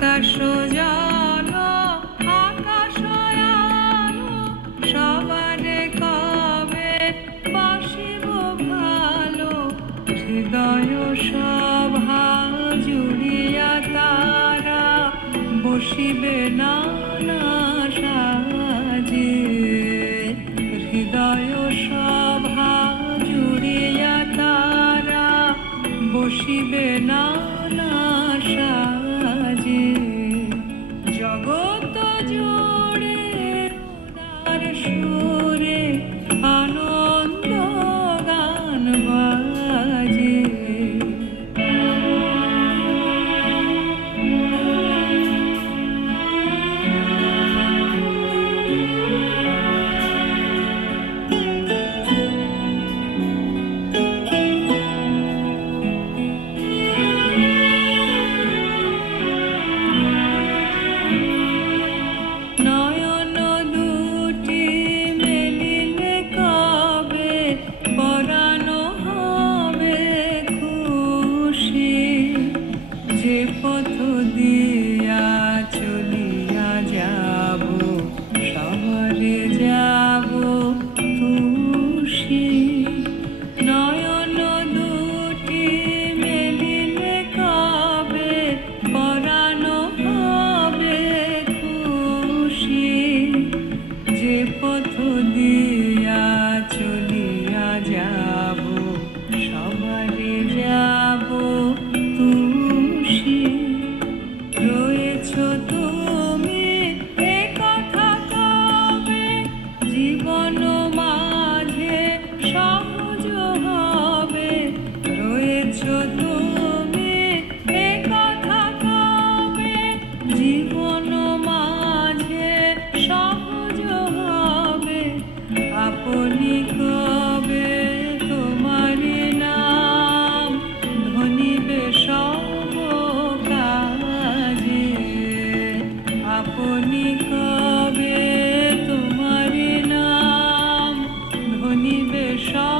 বাতাস জল আকাশ আলো সবারে কবে বাসিব ভালো, হৃদয় সভা জুড়িয়া তারা বসিবে নানা সাজে। হৃদয় সভা জুড়িয়া তারা বসিবে নানা সাজে। জগৎ জুড়ে উদার সুরে আনন্দ গান বাজে। নয়ন দুটি মেলিলে কবে পরানো হবে খুশি, যে পথ দিয়া চলিয়া যাব শহরে যাব খুশি। নয়ন দুটি মেলিলে কবে পরানো হবে খুশি, যে পথ দিয়া চলিয়া যাব সবারে যাব তুষি। রয়েছ তুমি এ কথা কবে জীবন মাঝে সহজ হবে। রয়েছ তুমি এ কথা কবে জীবন মাঝে সহজ হবে। আপনি কবে তোমারি নাম ধনিবে সব কাজে। আপনি কবে তোমারি নাম ধনিবে সব